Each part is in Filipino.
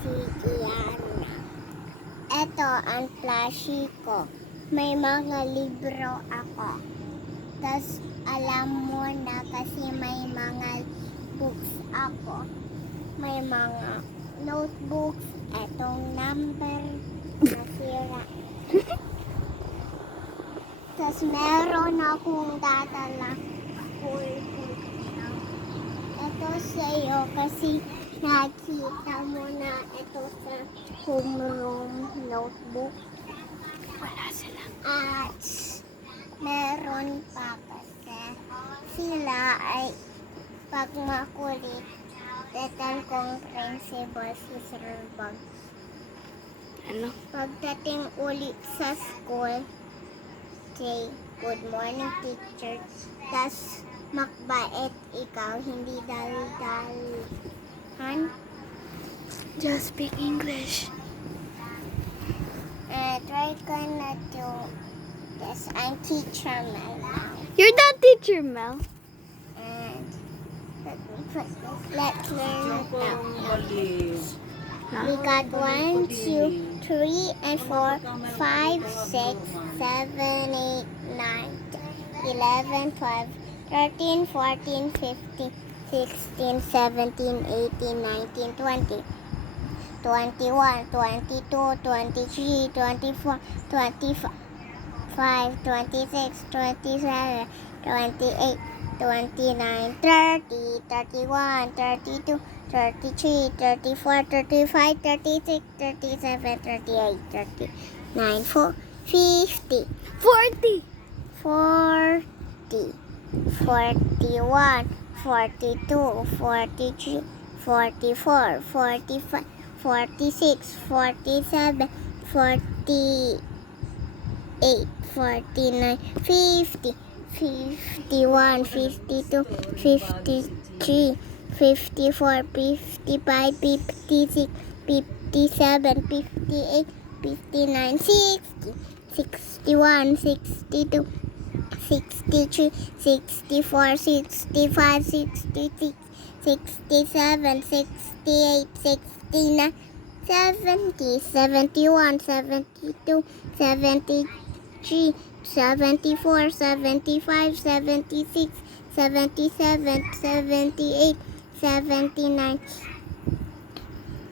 si Kiana. Ito ang plushie ko. May mga libro ako. Tas alam mo na kasi may mga books ako. May mga notebooks. Etong number nasira. Tas meron akong dadala school book. Ito sa'yo kasi nakita mo na ito sa homeroom notebook. Wala sila. At meron pa kasi sila ay pag makulit, tetan kong principal si Sir Bugs. Ano? Pagdating ulit sa school, say, good morning teacher. Tas makbait ikaw, hindi dal-dalhan. Just speak English. Try ko na to. Yes, I'm teacher Mel now. You're not teacher, Mel. And let me put this. Let's learn it now. We got 1, 2, 3, and 4, 5, 6, 7, 8, 9, 11, 12, 13, 14, 15, 16, 17, 18, 19, 20, 21, 22, 23, 24, 25, 26, 27, 28, 29, 30, 31, 32, 33, 34, 35, 36, 37, 38, 39, 50, 40. 40, 41, 42, 43, 44, 45, 46, 47, 48, 49, 50, 51, 52, 53, 54, 55, 56, 57, 58, 59, 60, 61, 62, 63, 64, 65, 66, 67, 68, 69, 70, 71, 72, 73, 74, 75, 76, 77, 78, 79,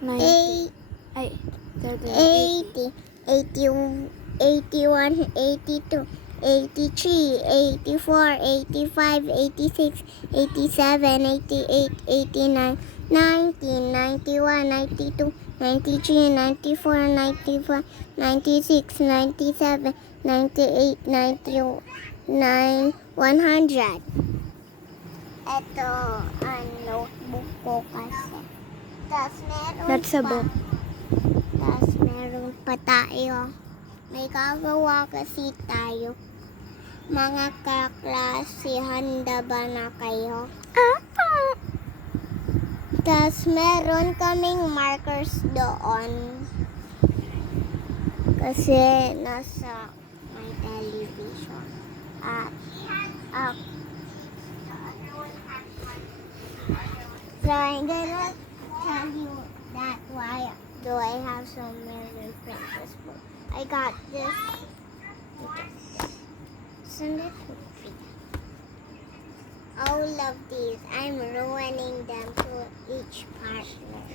90. Ay, 80, 80, 81, 82, 83, 84, 85, 86, 87, 88, 89, 90, 91, 92, 93, 94, 95, 96, 97, 98, 99, 100. Ito ang notebook ko kasi. Tapos meron That's a pa. book. Tapos meron pa tayo. May gagawa kasi tayo. Mga kaklase, handa ba na kayo? Tapos meron kaming markers doon. Kasi nasa may television. So I'm gonna tell you that why do I have so many princess books. I got this. Send it to me. All of these, I'm ruining them to each partner.